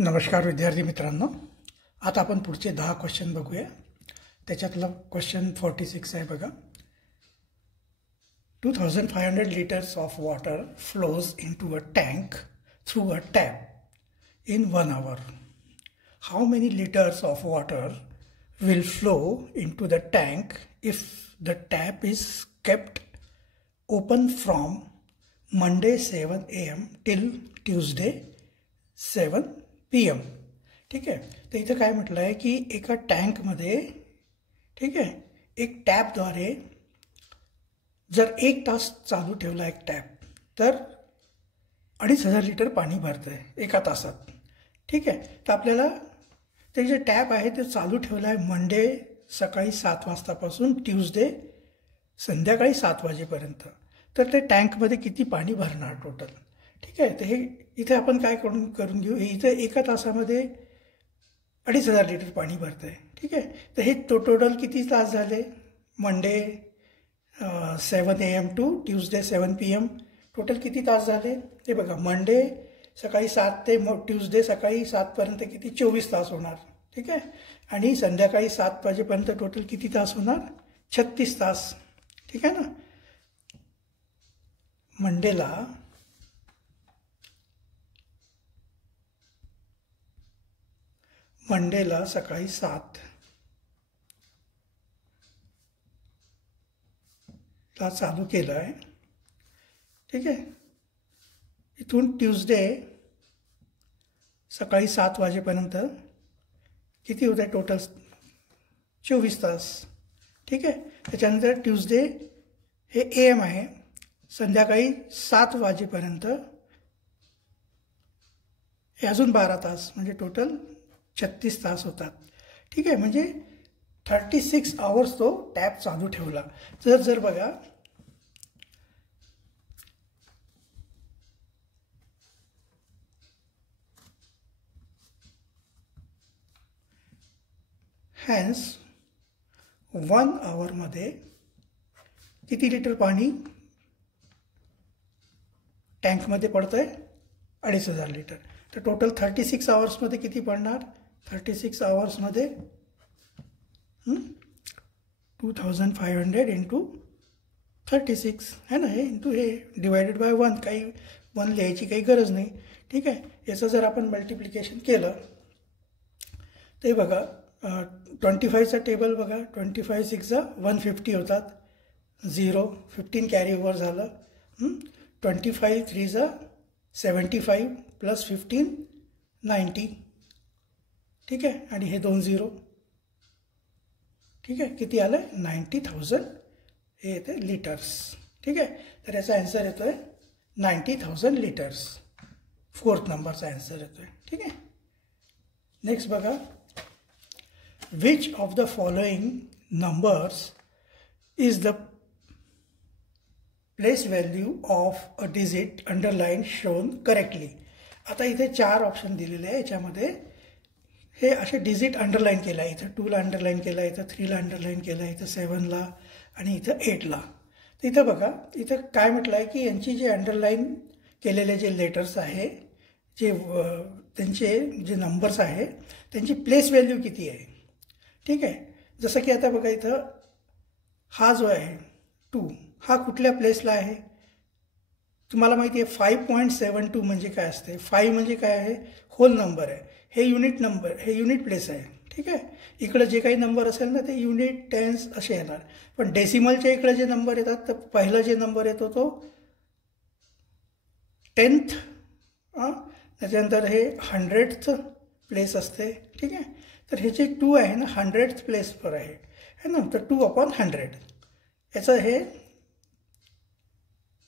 नमस्कार विद्यार्थी मित्रांनो, आता आपण पुढचे 10 क्वेश्चन बघूया. त्याच्यातला क्वेश्चन 46 आहे बघा. 2500 liters of water flows into a tank through a tap in 1 hour. How many liters of water will flow into the tank if the tap is kept open from Monday 7 AM till Tuesday 7 PM? ठीक आहे. तर इथं काय म्हटलं आहे की एका टँकमध्ये ठीक आहे एक टॅपद्वारे जर 1 तास चालू ठेवला एक टॅप तर 2500 लिटर पाणी भरतं आहे एका तासात. ठीक आहे. तर आपल्याला ते जे टॅप आहे ते चालू ठेवलं आहे मंडे सकाळी 7 वाजतापासून ट्यूजडे संध्याकाळी 7 वाजेपर्यंत. तर ते टँकमध्ये किती पाणी भरणार टोटल? ठीक आहे. तर हे इथे आपण काय करून घेऊ. इथे एका तासामध्ये 2500 लिटर पाणी भरतं आहे. ठीक आहे. तर हे टोटल किती तास झाले? Monday 7 AM to Tuesday 7 PM total किती तास झाले ते बघा. मंडे सकाळी 7 ते ट्यूजडे सकाळी 7पर्यंत किती 24 तास होणार. ठीक आहे. आणि संध्याकाळी 7 वाजेपर्यंत टोटल किती तास होणार? 36 तास. ठीक आहे ना. मंडेला सकाळी 7 ला चालू केलं आहे. ठीक आहे. इथून ट्यूजडे सकाळी 7 वाजेपर्यंत किती होत आहे टोटल? 24 तास. ठीक आहे. त्याच्यानंतर ट्यूजडे हे AM आहे. संध्याकाळी 7 वाजेपर्यंत हे अजून 12 तास म्हणजे टोटल 36 तास होतात. ठीक आहे. म्हणजे 36 आवर्स तो टॅप चालू ठेवला. जर बघा हॅन्स 1 आवरमध्ये किती लिटर पाणी टँकमध्ये पडतं आहे? 2500 लिटर. तर टोटल 36 आवर्समध्ये किती पडणार? 36 आवर्समध्ये 2500 इंटू 36 है ना. हे इंटू हे डिवायडेड बाय 1. काही 1 लिहायची काही गरज नाही. ठीक आहे. याचं जर आपण मल्टिप्लिकेशन केलं ते बघा 25चा टेबल बघा. 25 6 150 होतात. 0 15 कॅरी ओव्हर झालं. 25 3 75 प्लस 15 90. ठीक आहे. आणि हे 2 0. ठीक आहे. किती आलं? 90,000 हे येते लिटर्स. ठीक आहे. तर याचा आन्सर येतो आहे 90,000 लिटर्स. 4th नंबरचा आन्सर येतो आहे. ठीक आहे. नेक्स्ट बघा. Which of the following numbers is the place value of a digit underline shown correctly. आता इथे 4 ऑप्शन दिलेले आहे. याच्यामध्ये हे असे डिजिट अंडरलाईन केलं आहे. इथं 2ला अंडरलाईन केलं आहे, इथं 3ला अंडरलाईन केलं आहे, इथं 7ला आणि इथं 8ला. तर इथं बघा इथं काय म्हटलं आहे की यांची जे अंडरलाईन केलेले जे लेटर्स आहे जे त्यांचे जे नंबर्स आहे त्यांची प्लेस व्हॅल्यू किती आहे. ठीक आहे. जसं की आता बघा इथं हा जो आहे 2 हा कुठल्या प्लेसला आहे? तुम्हाला माहिती आहे 5.72 म्हणजे काय असते? 5 म्हणजे काय आहे? होल नंबर आहे. हे युनिट नंबर, हे युनिट प्लेस आहे. ठीक आहे. इकडं जे काही नंबर असेल ना ते युनिट टेन्स असे येणार. पण डेसिमलच्या इकडे जे नंबर येतात तर पहिला जे नंबर येतो तो 10th. त्याच्यानंतर हे 100th प्लेस असते. ठीक आहे. तर हे जे 2 आहे ना 100th प्लेसवर आहे है ना. तर 2/100 याचं हे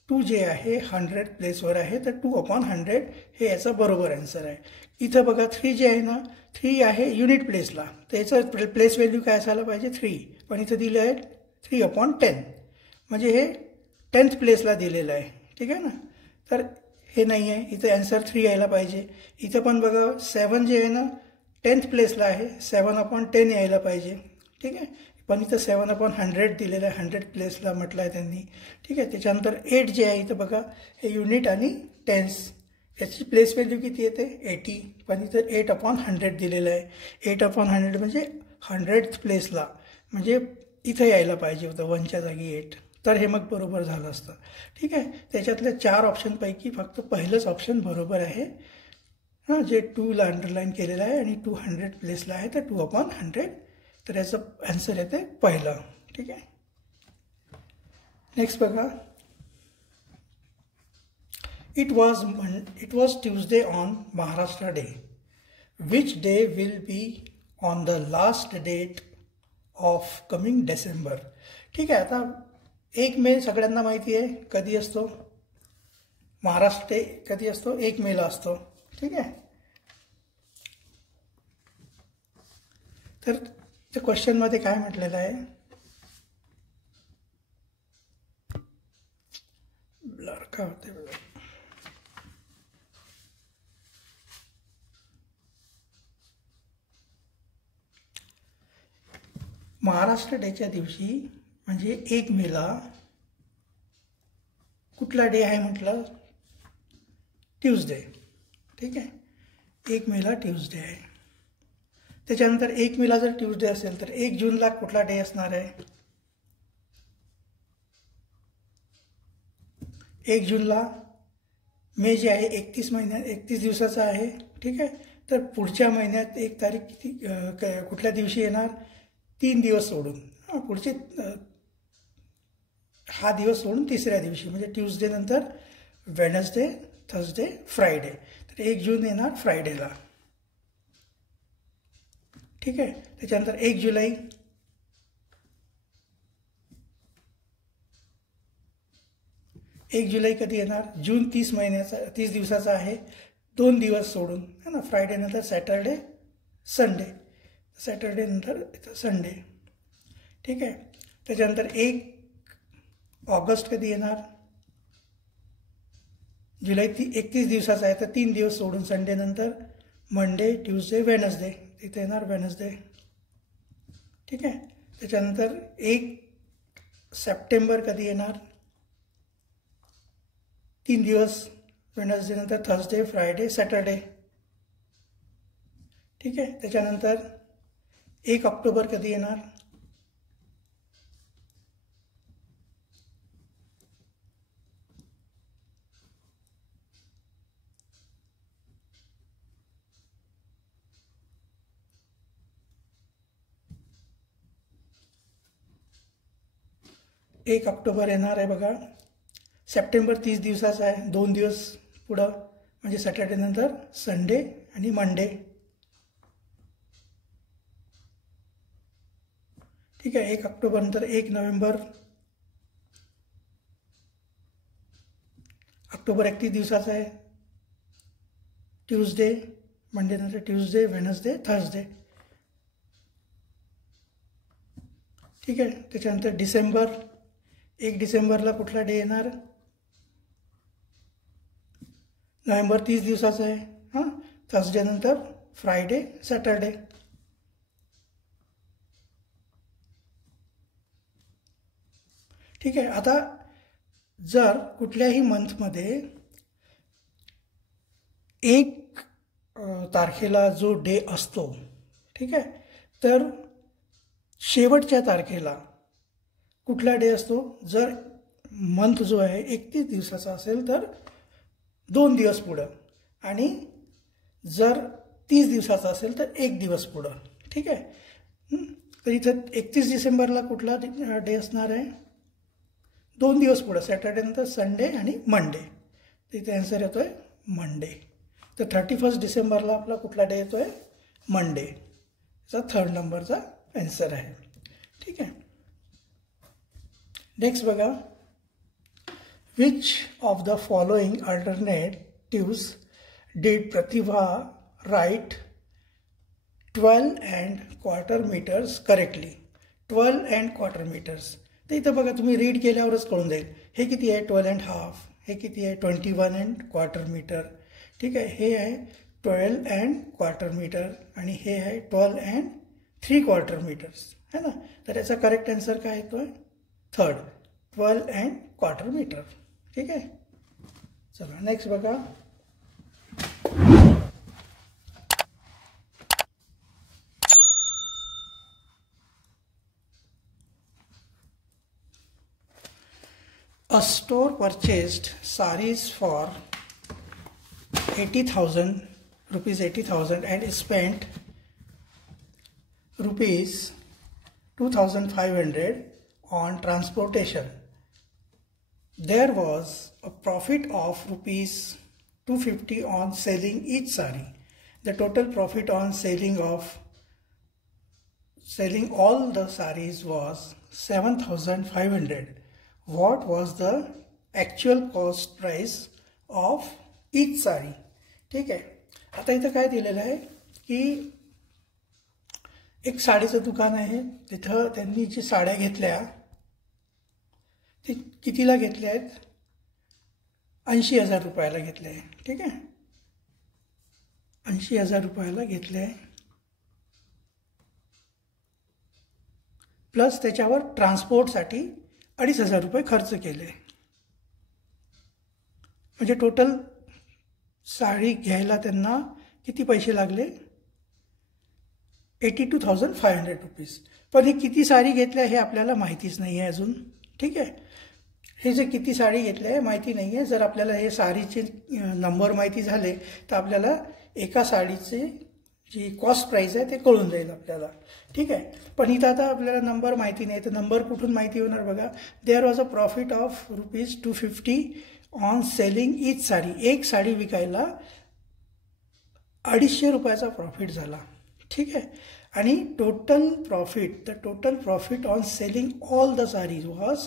2 जे आहे 100 प्लेसवर आहे. तर 2/100 हे याचा बरोबर आन्सर आहे. इथं बघा 3 जे आहे ना 3 आहे युनिट प्लेसला. तर याचं प्लेस व्हॅल्यू काय असायला पाहिजे? 3. पण इथं दिलं आहे 3/10 म्हणजे हे 10th प्लेसला दिलेलं आहे. ठीक आहे ना. तर हे नाही आहे. इथं आन्सर 3 यायला पाहिजे. इथं पण बघा 7 जे आहे ना 10th प्लेसला आहे. 7/10 यायला पाहिजे. ठीक आहे. पण इथं 7/100 दिलेलं आहे. 100 प्लेसला म्हटलं आहे त्यांनी. ठीक आहे. त्याच्यानंतर 8 जे आहे इथं बघा हे युनिट आणि टेन्स याची प्लेस व्हॅल्यू किती येते 80, पण इथं 8/100 दिलेलं आहे. 8/100 म्हणजे 100th प्लेसला, म्हणजे इथं यायला पाहिजे होतं 1च्या जागी 8, तर हे मग बरोबर झालं असतं. ठीक आहे, त्याच्यातल्या 4 ऑप्शनपैकी फक्त पहिलंच ऑप्शन बरोबर आहे. हां, जे 2ला अंडरलाईन केलेलं आहे आणि 200 प्लेसला आहे, तर 2/100, तर याचं आन्सर येते पहिलं. ठीक आहे, नेक्स्ट बघा. It was Tuesday on Maharashtra Day. Which day will be on the last date of coming December? ठीक आहे, आता 1 मे सगळ्यांना माहिती आहे कधी असतो. महाराष्ट्र डे कधी असतो? 1 मेला असतो. ठीक आहे, तर त्या क्वेश्चनमध्ये काय म्हटलेलं आहे, ब्लर का होते बघा. महाराष्ट्र डेच्या दिवशी म्हणजे 1 मेला कुठला डे आहे म्हटलं? ट्यूजडे. ठीक आहे, 1 मेला ट्यूजडे आहे. त्याच्यानंतर 1 मेला जर ट्यूजडे असेल तर 1 जूनला कुठला डे असणार आहे? 1 जूनला मे जे आहे 31 दिवसाचा आहे. ठीक आहे, तर पुढच्या महिन्यात 1 तारीख किती कुठल्या दिवशी येणार? 3 दिवस सोडून, पुढचे हा दिवस सोडून तिसऱ्या दिवशी, म्हणजे ट्यूजडे नंतर वेडनेसडे, थर्सडे, फ्रायडे, तर 1 जून येणार फ्रायडेला. ठीक आहे, त्याच्यानंतर 1 जुलै, 1 जुलै कधी येणार? जून 30 दिवसाचा आहे, 2 दिवस सोडून है ना. फ्रायडे नंतर सॅटरडे, संडे, सॅटरडे नंतर संडे. ठीक आहे, त्याच्यानंतर 1 ऑगस्ट कधी येणार? जुलै 31 दिवसाचा आहे, तर 3 दिवस सोडून संडे नंतर मंडे, ट्यूजडे, वेडनेसडे, तिथे येणार वेडनेसडे. ठीक आहे, त्याच्यानंतर 1 सप्टेंबर कधी येणार? 3 दिवस, वेडनेसडे नंतर थर्सडे, फ्रायडे, सॅटरडे. ठीक आहे, त्याच्यानंतर 1 ऑक्टोबर कधी येणार? 1 ऑक्टोबर येणार आहे बघा. सप्टेंबर 30 दिवसाचा आहे, 2 दिवस पुढं, म्हणजे सॅटर्डे नंतर संडे आणि मंडे. ठीक आहे, 1 ऑक्टोबर नंतर 1 नोव्हेंबर. ऑक्टोबर 31 दिवसाचा आहे, ट्यूजडे, मंडे नंतर ट्यूजडे, वेडनेसडे, थर्सडे. ठीक आहे, त्याच्यानंतर डिसेंबर, 1 डिसेंबरला कुठला डे येणार? नोव्हेंबर 30 दिवसाचा आहे, हां, थर्सडे नंतर फ्रायडे, सॅटरडे. ठीक आहे, आता जर कुठल्याही मंथमध्ये 1 तारखेला जो डे असतो, ठीक आहे, तर शेवटच्या तारखेला कुठला डे असतो? जर मंथ जो आहे 31 दिवसाचा असेल तर 2 दिवस पुढं, आणि जर 30 दिवसाचा असेल तर 1 दिवस पुढं. ठीक आहे, तर इथं 31 डिसेंबरला कुठला डे असणार आहे? 2 दिवस पुढं, सॅटर्डे नंतर संडे आणि मंडे, तिथे आन्सर येतोय मंडे. तर 31 डिसेंबरला आपला कुठला डे येतोय? मंडे. याचा 3rd नंबरचा आन्सर आहे. ठीक आहे, नेक्स्ट बघा. Which of the following alternatives did Pratibha write 12 1/4 meters correctly? 12 1/4 meters, तर इथं बघा तुम्ही रीड केल्यावरच कळून जाईल. हे किती आहे? 12 1/2. हे किती आहे? 21 1/4 मीटर. ठीक आहे, हे आहे 12 1/4 मीटर, आणि हे आहे 12 3/4 मीटर्स, है ना. तर याचा करेक्ट आन्सर काय येतोय? 3rd, 12 1/4 metre. ठीक आहे, चला नेक्स्ट बघा. A store purchased saris for 80,000 rupees 80,000 and spent rupees 2,500 on transportation. There was a profit of rupees 250 on selling each sari. The total profit on selling all the saris was 7,500. What was the actual cost price of each sari? ठीक आहे. आता इथं काय दिलेलं आहे की एक साडीचं दुकान आहे. तिथं त्यांनी जी साड्या घेतल्या ते कितीला घेतल्या आहेत? 80,000 रुपयाला घेतल्या आहे. ठीक आहे, 80,000 रुपयाला घेतले आहे, प्लस त्याच्यावर ट्रान्सपोर्टसाठी 2,500 रुपये खर्च केले. म्हणजे टोटल साडी घ्यायला त्यांना किती पैसे लागले? 82,500 रुपीज. पण हे किती साडी घेतल्या हे आपल्याला माहितीच नाही आहे अजून. ठीक आहे, हे जे किती साडी घेतले आहे माहिती नाही आहे. जर आपल्याला हे साडीचे नंबर माहिती झाले तर आपल्याला एका साडीचे जी कॉस्ट प्राईस आहे ते कळून जाईल आपल्याला. ठीक आहे, पण इथं आता आपल्याला नंबर माहिती नाही तर नंबर कुठून माहिती होणार बघा. There was a profit of rupees 250 on selling each sari. एक साडी विकायला 250 रुपयाचा प्रॉफिट झाला. ठीक आहे, आणि the total profit on selling all the sarees was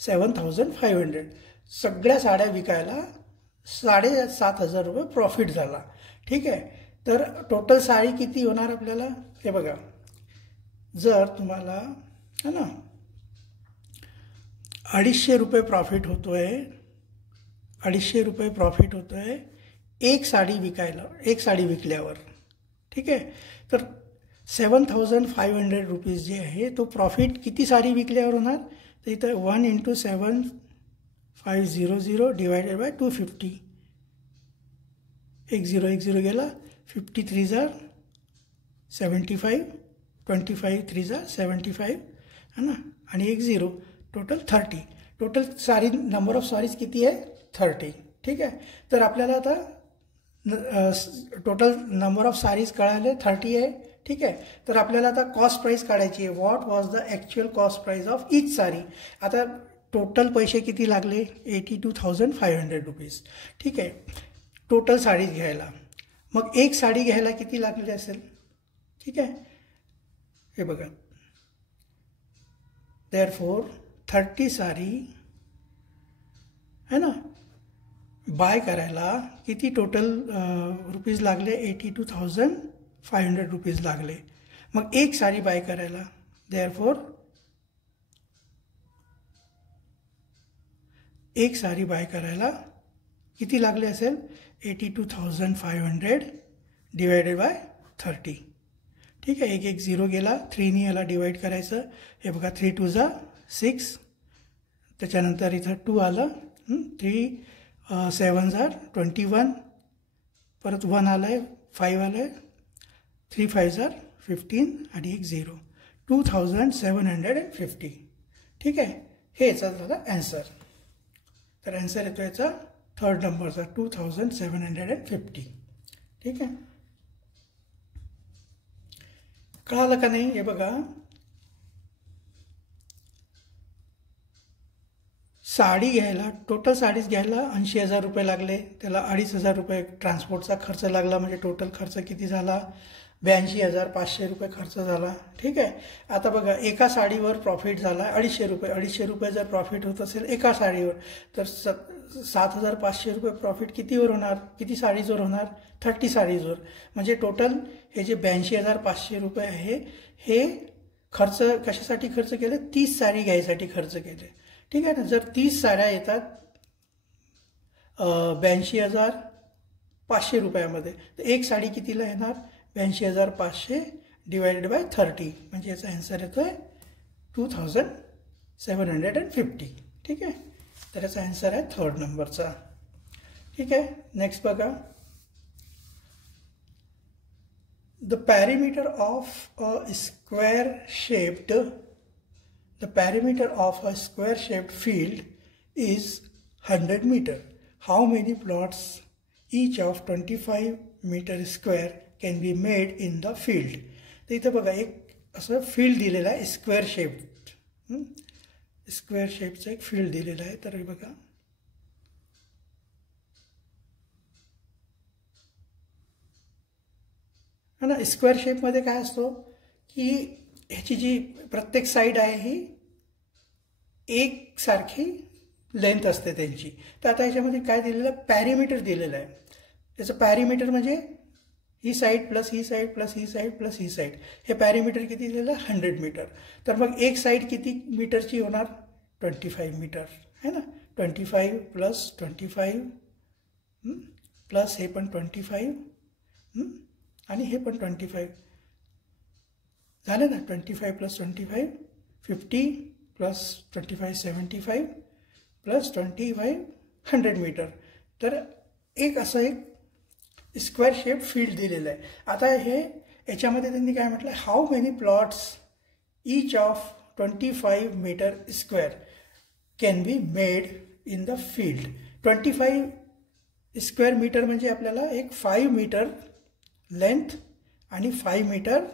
7,500. सगळ्या साड्या विकायला 7,500 रुपये प्रॉफिट झाला. ठीक आहे, तर टोटल साडी किती होणार आपल्याला हे बघा. जर तुम्हाला है ना 250 रुपये प्रॉफिट होतोय, 250 रुपये प्रॉफिट होतोय एक साडी विकल्यावर. ठीक आहे, तर 7,500 रुपीज जे आहे तो प्रॉफिट किती साडी विकल्यावर होणार? तर इथं 1 × 7,500 डिवायडेड बाय 250. 1 0 गेला, 50 3 जार 75, 25 3 जार 75 है ना, आणि 1 0, टोटल 30. टोटल सारी नंबर ऑफ सारीज किती आहे? 30. ठीक आहे, तर आपल्याला आता टोटल नंबर ऑफ सारीज कळाले 30 आहे. ठीक आहे, तर आपल्याला आता कॉस्ट प्राईस काढायची आहे. What was the actual cost price of each sari. आता टोटल पैसे किती लागले? 82,500 रुपीज. ठीक आहे, टोटल साडीज घ्यायला. मग एक साडी घ्यायला किती लागले असेल? ठीक आहे, हे बघा. देअरफॉर 30 साडी है ना बाय करायला किती टोटल रुपीज लागले? 82,500 रुपीज लागले. मग एक साडी बाय करायला देअरफॉर एक साडी बाय करायला किती लागले असेल? 82,500 डिवायडेड बाय 30. ठीक आहे, 1 0 गेला, 3 याला डिवाइड करायचं. हे बघा 3 2 = 6, त्याच्यानंतर इथं 2 आलं, 3 7 = 21, परत 1 आलं आहे, 5 आलं आहे, 3 5 = 15 आणि 1 0, 2,750. ठीक आहे, हे याचा झाला ॲन्सर. तर ॲन्सर येतो याचा थर्ड नंबरचा 2,750. ठीक आहे, कळालं का नाही? हे बघा, साडी घ्यायला टोटल साडीज घ्यायला 80,000 रुपये लागले. त्याला 2,500 रुपये ट्रान्सपोर्टचा खर्च लागला. म्हणजे टोटल खर्च किती झाला? 82,500 रुपये खर्च झाला. ठीक आहे, आता बघा एका साडीवर प्रॉफिट झाला 250 रुपये. 250 रुपये जर प्रॉफिट होत असेल एका साडीवर तर 7,500 रुपये प्रॉफिट कितीवर होणार? किती साडीजवर होणार? 30 साडीजवर. म्हणजे टोटल हे जे 82,500 रुपये आहे हे खर्च कशासाठी खर्च केले? 30 साडी घ्यायसाठी खर्च केले. ठीक आहे ना, जर 30 साड्या येतात 82,500 रुपयामध्ये तर एक साडी कितीला येणार? 82,500 डिवायडेड बाय 30. म्हणजे याचा आन्सर येतोय 2,750. ठीक आहे, तर याचा आन्सर आहे थर्ड नंबरचा. ठीक आहे, नेक्स्ट बघा. The perimeter of a square-shaped field is 100 meter. How many plots each of 25 meter square can be made in the field? तर इथं बघा एक असं फील्ड दिलेलं आहे स्क्वेअर शेप, स्क्वेअर शेपचं एक फील्ड दिलेलं आहे. तर हे बघा है ना. स्क्वेअर शेपमध्ये काय असतो की ह्याची जी प्रत्येक साईड आहे ही एक सारखी लेंथ असते त्यांची. तर आता ह्याच्यामध्ये काय दिलेलं आहे, पॅरीमीटर दिलेलं आहे. त्याचं पॅरीमीटर म्हणजे ही साईड प्लस ही साईड प्लस ही साईड प्लस ही साईड, हे पॅरीमीटर किती दिलेलं आहे 100 मीटर. तर मग एक साईड किती मीटरची होणार 25 मीटर है ना. 25 प्लस 25 प्लस हे पण 25 आणि हे पण 25 झालं ना. 25 प्लस 25 50 प्लस 25 75 प्लस 25 100 मीटर. तर एक असं एक स्क्वेअर शेप फील्ड दिलेलं आहे. आता हे याच्यामध्ये त्यांनी काय म्हटलं, how many plots each of 25 meter square can be made in the field. 25 square meter म्हणजे आपल्याला एक 5 मीटर लेंथ आणि 5 मीटर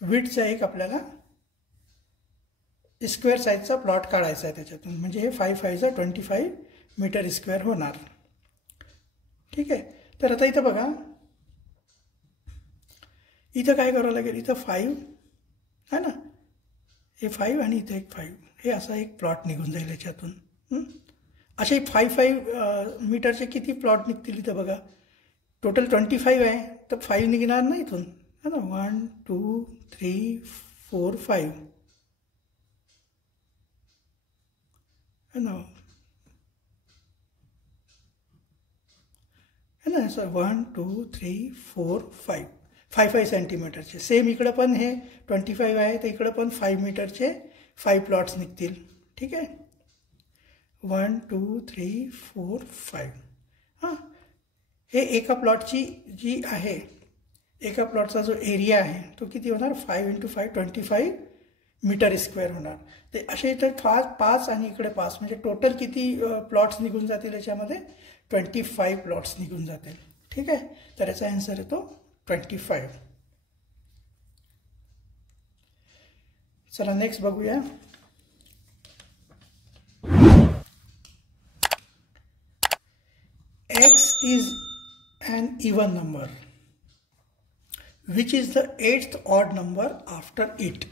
विड्थचा एक आपल्याला स्क्वेअर साईजचा प्लॉट काढायचा आहे त्याच्यातून. म्हणजे हे 5 5 25 मीटर स्क्वेअर होणार. ठीक आहे. तर आता इथं बघा, इथं काय करावं लागेल, इथं 5 है ना, हे 5 आणि इथं एक 5, हे असा एक प्लॉट निघून जाईल याच्यातून. असे 5 5 मीटरचे किती प्लॉट निघतील इथं बघा. टोटल 25 आहे तर 5 निघणार ना इथून है ना. 1 2 3 4 5 है ना, है ना. असं 1 2 3 4 5 5 5 सेंटीमीटरचे. सेम इकडं पण हे 25 आहे तर इकडं पण 5 मीटरचे 5 प्लॉट्स निघतील. ठीक आहे. 1 2 3 4 5. हां, हे एका प्लॉटची जी आहे, एका प्लॉटचा जो एरिया आहे तो किती होणार 5 × 5 25 मीटर स्क्वेअर होणार. ते असे इथे 5 आणि इकडे 5 म्हणजे टोटल किती प्लॉट्स निघून जातील याच्यामध्ये 25 प्लॉट्स निघून जातील. ठीक आहे. तर याचा आन्सर येतो 25. चला नेक्स्ट बघूया. X is an even number. Which is the 8th odd number after it?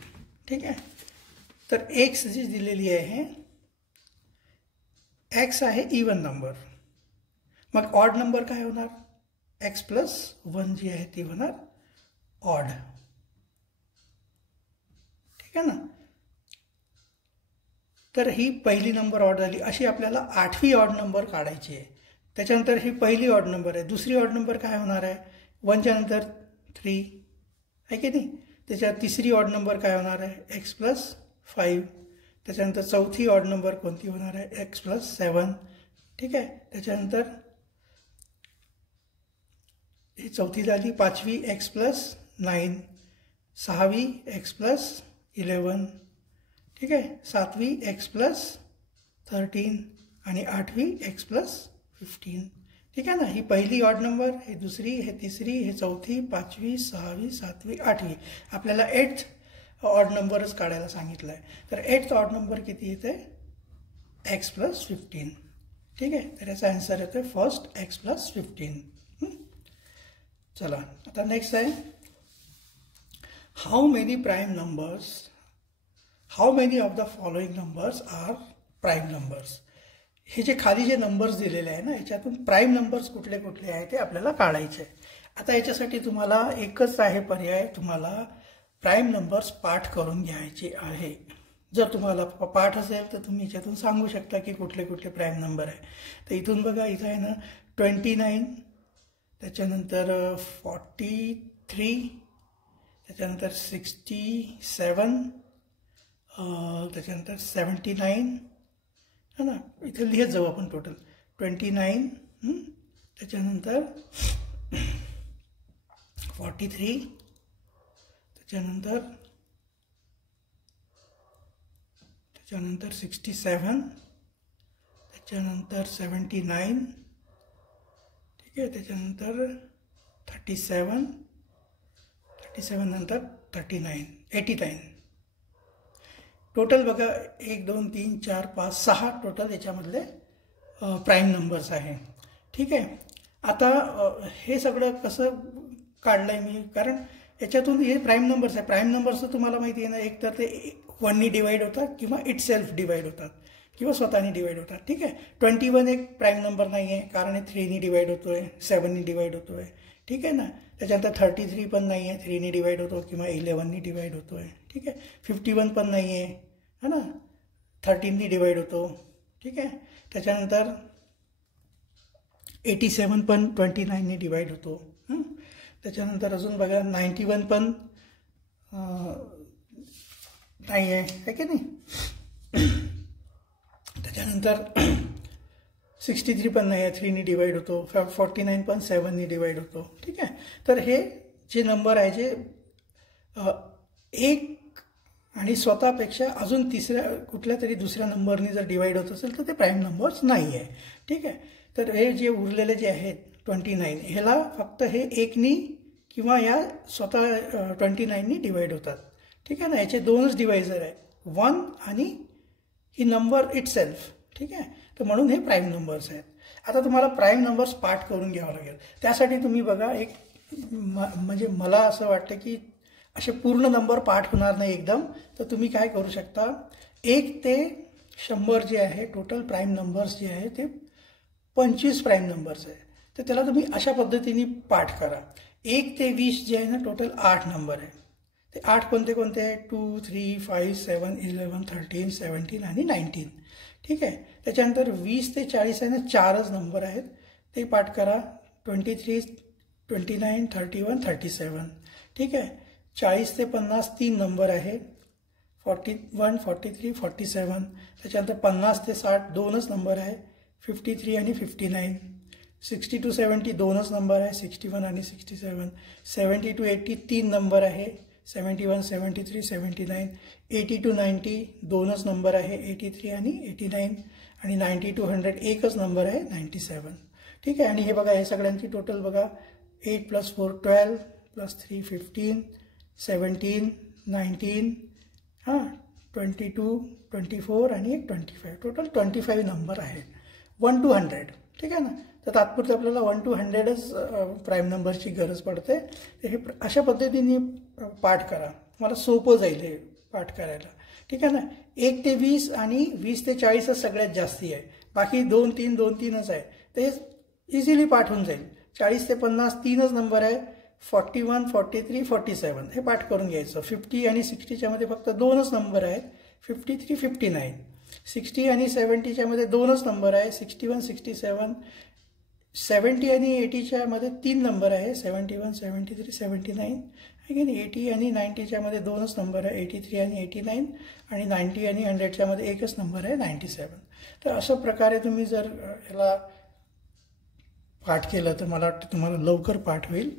ठीक आहे. तर x जी दिलेली आहे, x आहे इवन नंबर. मग ऑड नंबर काय होणार, x प्लस 1 जी आहे ती होणार ऑड. ठीक आहे ना. तर ही पहिली नंबर ऑड झाली. अशी आपल्याला 8वी ऑड नंबर काढायची आहे. त्याच्यानंतर ही पहिली ऑड नंबर आहे. दुसरी ऑड नंबर काय होणार आहे 1च्या नंतर 3 आहे की नाही. त्याच्यात तिसरी ऑड नंबर काय होणार आहे x प्लस 5. त्याच्यानंतर चौथी ऑड नंबर कोणती होणार आहे x प्लस 7. ठीक आहे. त्याच्यानंतर ही चौथी झाली. पाचवी x प्लस 9. सहावी x प्लस 11. ठीक आहे. सातवी x प्लस 13 आणि आठवी x प्लस 15. ठीक आहे ना. ही पहिली ऑड नंबर, हे दुसरी, हे तिसरी, हे चौथी, पाचवी, सहावी, सातवी, आठवी. आपल्याला 8th ऑड नंबरच काढायला सांगितलं आहे. तर 8th ऑड नंबर किती येते x प्लस 15. ठीक आहे. तर याचा आन्सर येतो फर्स्ट x प्लस 15. चला आता नेक्स्ट आहे, how many of the following numbers are prime numbers. हे जे खाली जे नंबर्स दिलेले आहे ना, याच्यातून प्राईम नंबर्स कुठले कुठले आहे ते आपल्याला काढायचे आहे. आता याच्यासाठी तुम्हाला एकच आहे पर्याय, तुम्हाला प्राईम नंबर्स पाठ करून घ्यायचे आहे. जर तुम्हाला पाठ असेल तर तुम्ही याच्यातून सांगू शकता की कुठले कुठले प्राईम नंबर आहे. तर इथून बघा, इथं आहे ना 29, त्याच्यानंतर 43, त्याच्यानंतर 67, त्याच्यानंतर 79 है ना. इथे लिहित जाऊ आपण टोटल 29, त्याच्यानंतर 43, त्याच्यानंतर 67, त्याच्यानंतर 79, ठीक आहे, त्याच्यानंतर 37 नंतर 39, 89. टोटल बघा 1 2 3 4 5 6 टोटल याच्यामधले प्राईम नंबर्स आहे. ठीक आहे. आता हे सगळं कसं काढलं आहे मी, कारण याच्यातून हे प्राईम नंबर्स आहे. प्राईम नंबर्सचं तुम्हाला माहिती आहे ना, एक तर ते 1नी डिवाईड होतात किंवा इट सेल्फ डिवाईड होतात किंवा स्वतःनी डिवाईड होतात. ठीक आहे. 21 एक प्राईम नंबर नाही आहे, कारण हे 3नी डिवाईड होतो आहे, 7नी डिवाईड होतो आहे. ठीक आहे ना. त्याच्यानंतर 33 पण नाही आहे, 3नी डिवाईड होतो किंवा 11नी डिवाईड होतो आहे. ठीक आहे. 51 पण नाही आहे, है ना, 13नी डिवाईड होतो. ठीक आहे. त्याच्यानंतर 87 पण 29नी डिवाईड होतो. त्याच्यानंतर अजून बघा 91 पण नाही आहे की नाही. त्याच्यानंतर 63 पण नाही आहे, 3नी डिवाईड होतो. 49 पण 7नी डिवाईड होतो. ठीक आहे. तर हे जे नंबर आहे जे एक आणि स्वतःपेक्षा अजून कुठल्या तरी दुसऱ्या नंबरनी जर डिवाईड होत असेल तर ते प्राईम नंबर्स नाही आहे. ठीक आहे. तर हे जे उरलेले जे आहेत 29, ह्याला फक्त हे 1नी किंवा या स्वतः 29नी डिवाईड होतात. ठीक आहे ना. याचे दोनच डिवायझर आहे, 1 आणि ही नंबर इट सेल्फ. ठीक आहे. तर म्हणून हे प्राईम नंबर्स आहेत. आता तुम्हाला प्राईम नंबर्स पाठ करून घ्यावं लागेल. त्यासाठी तुम्ही बघा एक म्हणजे मला असं वाटतं की असे पूर्ण नंबर पाठ होणार नाही एकदम, तर तुम्ही काय करू शकता, 1 ते 100 जे आहे टोटल प्राईम नंबर्स जे आहे ते 25 प्राईम नंबर्स आहे. तर त्याला तुम्ही अशा पद्धतीने पाठ करा. 1 ते 20 जे आहे ना टोटल 8 नंबर आहे. ते 8 कोणते कोणते आहे, 2 3 5 7 11 13 17 आणि 19. ठीक आहे. त्याच्यानंतर 20 ते 40 आहे ना 4च नंबर आहेत, ते पाठ करा. 23 29 31 37. ठीक आहे. 40 ते 50 3 नंबर आहे, 41 43 47. त्याच्यानंतर 50 ते 60 2च नंबर आहे, 53 आणि 59. 60 to 70 2च नंबर आहे, 61 आणि 67. 70 to 80 3 नंबर आहे, 71 73 79. 80 to 90 2च नंबर आहे, 83 आणि 89. आणि 90 to 100 एकच नंबर आहे, 97. ठीक आहे. आणि हे बघा, हे सगळ्यांची टोटल बघा, 8 + 4 12 + 3 15 17 19 22 24 आणि एक 25. टोटल 25 नंबर आहे 1 to 100. ठीक आहे ना. तर तात्पुरते आपल्याला 1 to 100च प्राईम नंबरची गरज पडते. तर हे अशा पद्धतीने पाठ करा, मला सोपं जाईल हे पाठ करायला. ठीक आहे ना. 1 ते 20 आणि 20 ते 40च सगळ्यात जास्ती आहे, बाकी 2 3 2 3च आहे. ते इझिली पाठ होऊन जाईल. 40 ते 50 3च नंबर आहे, 41 43 47 हे पाठ करून घ्यायचं. 50 आणि 60च्या मध्ये फक्त 2च नंबर आहेत, 53 59. 60 आणि 70च्या मध्ये 2च नंबर आहे, 61 67. 70 आणि 80च्या मध्ये 3 नंबर आहे, 71 73 79. अगेन 80 आणि 90च्या मध्ये 2च नंबर आहे, 83 आणि 89. आणि 90 आणि 100च्या मध्ये एकच नंबर आहे, 97. तर अशा प्रकारे तुम्ही जर ह्याला पाठ केलं तर मला वाटतं तुम्हाला लवकर पाठ होईल.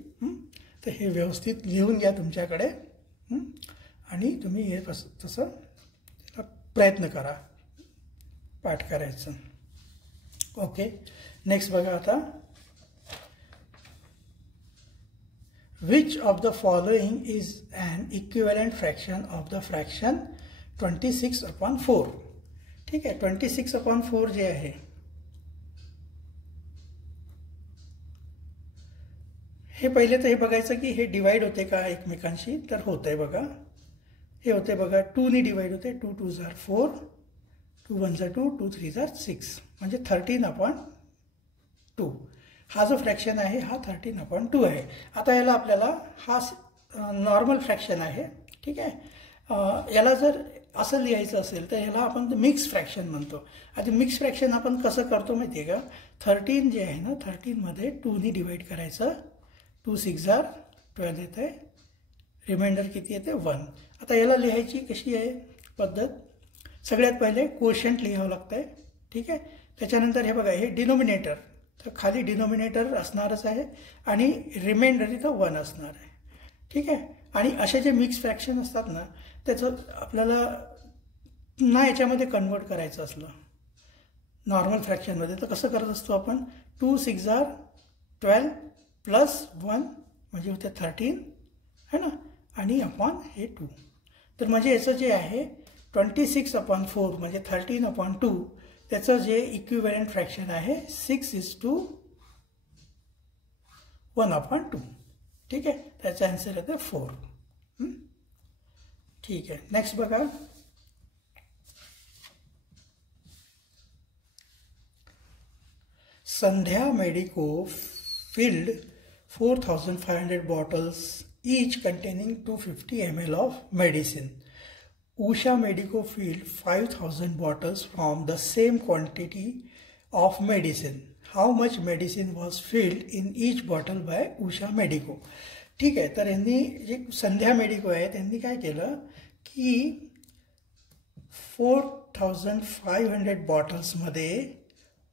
तर हे व्यवस्थित लिहून घ्या तुमच्याकडे आणि तुम्ही हे तसं प्रयत्न करा पाठ करायचं. ओके. नेक्स्ट बघा आता, which of the following is an equivalent fraction of the fraction 26/4. ठीक आहे. 26/4 जे आहे हे पहिले तर हे बघायचं की हे डिवाइड होते का एकमेकांशी. तर होत आहे बघा, हे होते बघा, 2नी डिवाइड होते. 2 2s are 4, 2 1s are 2, 2 3s are 6, म्हणजे 13/2. हा जो फ्रॅक्शन आहे हा 13/2 आहे. आता याला आपल्याला हा नॉर्मल फ्रॅक्शन आहे. ठीक आहे. याला जर असं लिहायचं असेल तर ह्याला आपण मिक्स फ्रॅक्शन म्हणतो. आता मिक्स फ्रॅक्शन आपण कसं करतो माहिती आहे का, 13 जे आहे ना 13मध्ये 2नी डिवाइड करायचं, 2 6 are 12 येते, रिमाइंडर किती येते 1. आता याला लिहायची कशी आहे पद्धत, सगळ्यात पहिले कोशंट लिहावं लागतंय. ठीक आहे. त्याच्यानंतर हे बघा, हे डिनोमिनेटर, तर खाली डिनोमिनेटर असणारच आहे आणि रिमाइंडर इथं 1 असणार आहे. ठीक आहे. आणि असे जे मिक्स फ्रॅक्शन असतात ना, त्याचं आपल्याला ना याच्यामध्ये कन्वर्ट करायचं असलं नॉर्मल फ्रॅक्शनमध्ये तर कसं करत असतो आपण 2 6 12 प्लस 1 म्हणजे होते 13 है ना, आणि अपॉन हे 2. तर म्हणजे याचं जे आहे 26/4 म्हणजे 13/2 त्याचं जे इक्विव्हॅलंट फ्रॅक्शन आहे 6:1/2. ठीक आहे, त्याचा आन्सर येते 4. ठीक आहे, नेक्स्ट बघा. Sandhya Medico filled 4,500 bottles each containing 250 ml of medicine. Usha Medico filled 5,000 bottles from the same quantity of medicine. How much medicine was filled in each bottle by Usha Medico? ठीक आहे, तर यांनी जे संध्या medico आहे त्यांनी काय केलं की 4,500 बॉटल्समध्ये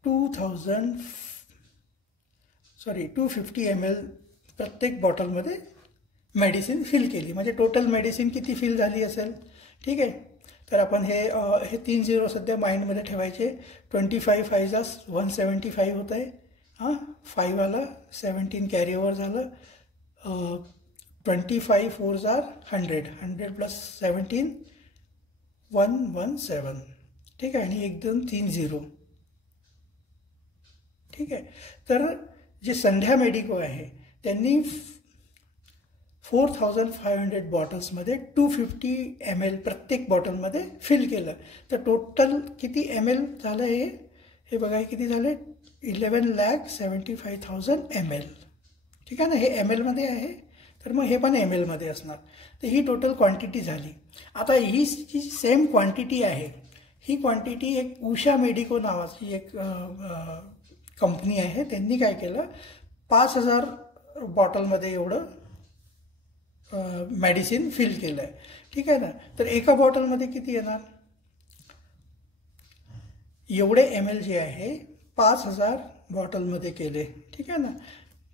250 ml प्रत्येक बॉटलमध्ये मेडिसिन फिल केली. म्हणजे टोटल मेडिसिन किती फिल झाली असेल. ठीक आहे, तर आपण हे 3 0 सध्या माइंडमध्ये ठेवायचे. 25 5 175 होत आहे. 5 आलं, 17 कॅरी ओव्हर झालं. 25 4 100, 100 प्लस 17 117. ठीक आहे, आणि 1 2 3 0. ठीक आहे, तर जे संध्या मेडिको आहे त्यांनी 4,500 बॉटल्समध्ये 250 ml प्रत्येक बॉटलमध्ये फिल केलं. तर टोटल किती ml झालं हे बघा, किती झाले 11,75,000 ml. ठीक आहे ना, हे mlमध्ये आहे तर मग हे पण mlमध्ये असणार. तर ही टोटल क्वांटिटी झाली. आता ही जी सेम क्वांटिटी आहे ही क्वांटिटी एक उषा मेडिको नावाची एक कंपनी आहे त्यांनी काय केलं 5,000 बॉटलमध्ये एवढं मेडिसिन फिल केलं आहे. ठीक आहे ना, तर एका बॉटलमध्ये किती येणार एवढे ml जे आहे 5,000 बॉटलमध्ये केले. ठीक आहे ना,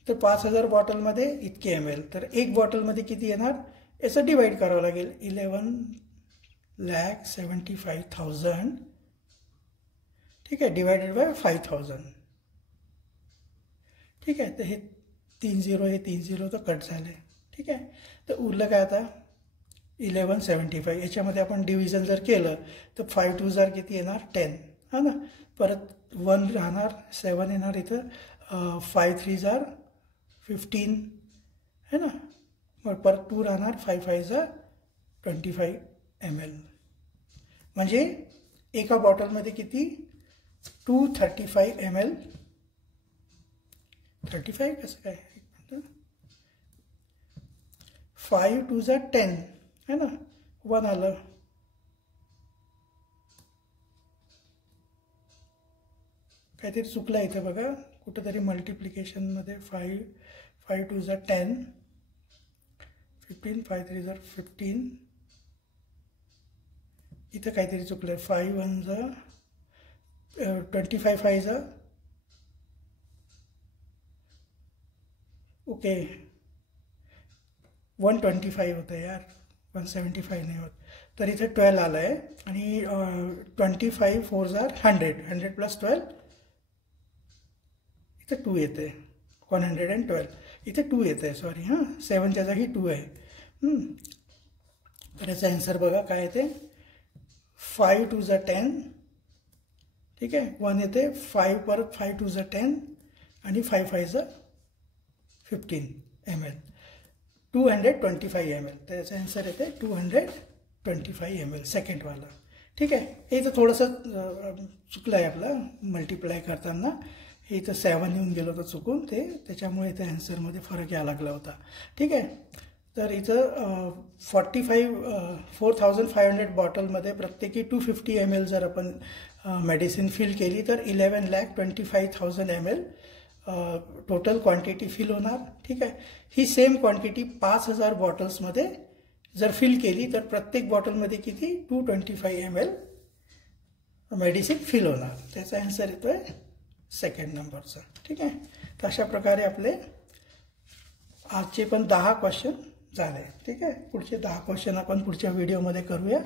तर 5,000 बॉटलमध्ये इतके ml, तर एक बॉटलमध्ये किती येणार याचं डिवाइड करावं लागेल. 11,75,000. ठीक आहे, डिवायडेड बाय 5,000. ठीक आहे, तर हे 3 0 हे 3 0 तर कट झाले. ठीक आहे, तर उरलं काय आता 1175. याच्यामध्ये आपण डिव्हिजन जर केलं तर 5 2 किती येणार 10. हा ना, परत 1 राहणार, 7 येणार इथं, 5 3 15 है ना, मग परत 2 राहणार, 5 5 25 ml. म्हणजे एका बॉटलमध्ये किती 235 ml. 35 कसं काय 5 2 10 है ना, 1 आलं. काहीतरी चुकलं इथे बघा, कुठेतरी मल्टिप्लिकेशनमध्ये 5 2 10, 15 5 3 15. इथं काहीतरी चुकलं. 5 1 25 5 ओके 125 होतं यार, 175 नाही होत. तर इथे 12 आलं आहे आणि 25 4 100, 100 प्लस 12 इथे 2 येते, 112. इथे 2 येत आहे, सॉरी 7च्या जागी 2 आहे. तर याचा आन्सर बघा काय येते 5 2 10. ठीक आहे, 1 येते, 5 परत 5 2 10 आणि 5 5 15 ml, 225 ml. तर याचा आन्सर येते 225 ml सेकंडवाला. ठीक आहे, हे इथं थोडंसं चुकलं आहे आपलं मल्टिप्लाय करताना. हे इथं 7 येऊन गेलं होतं चुकून, त्याच्यामुळे इथं आन्सरमध्ये फरक यायला लागला होता. ठीक आहे, तर इथं 4,500 बॉटलमध्ये प्रत्येकी 250 ml जर आपण मेडिसिन फिल केली तर 11,25,000 ml टोटल क्वांटिटी फिल होणार. ठीक आहे, ही सेम क्वांटिटी 5,000 बॉटल्समध्ये जर फिल केली तर प्रत्येक बॉटलमध्ये किती 225 ml मेडिसिन फिल होणार. त्याचा आन्सर येतोय सेकंड नंबरचा. ठीक आहे, तर अशा प्रकारे आपले आजचे पण 10 क्वेश्चन झाले. ठीक आहे, पुढचे 10 क्वेश्चन आपण पुढच्या व्हिडिओमध्ये करूया.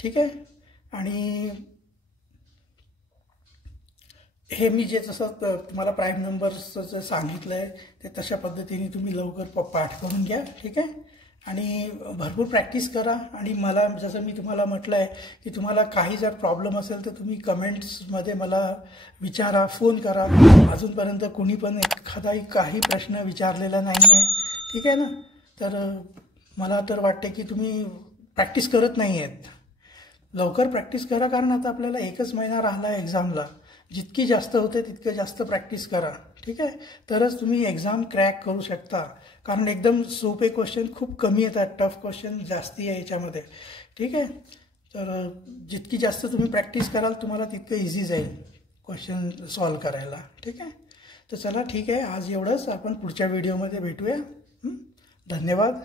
ठीक आहे, आणि हे मी जे जसं तुम्हाला प्राईम नंबर्सचं जे सांगितलं आहे ते तशा पद्धतीने तुम्ही लवकर पाठ करून घ्या, ठीक आहे. आणि भरपूर प्रॅक्टिस करा. आणि मला जसं मी तुम्हाला म्हटलं आहे की तुम्हाला काही जर प्रॉब्लेम असेल तर तुम्ही कमेंट्समध्ये मला विचारा, फोन करा. अजूनपर्यंत कुणी पण एखादाही काही प्रश्न विचारलेला नाही आहे, ठीक आहे ना. तर मला तर वाटते की तुम्ही प्रॅक्टिस करत नाही आहेत. लवकर प्रॅक्टिस करा, कारण आता आपल्याला 1च महिना राहिला आहे एक्झामला. जितकी जास्त होते तितकं जास्त प्रॅक्टिस करा, ठीक आहे. तरच तुम्ही एक्झाम क्रॅक करू शकता. कारण एकदम सोपे क्वेश्चन खूप कमी येतात, टफ क्वेश्चन जास्ती आहे याच्यामध्ये, ठीक आहे. तर जितकी जास्त तुम्ही प्रॅक्टिस कराल तुम्हाला तितकं इझी जाईल क्वेश्चन सॉल्व करायला, ठीक आहे. तर चला, ठीक आहे, आज एवढंच. आपण पुढच्या व्हिडिओमध्ये भेटूया. धन्यवाद.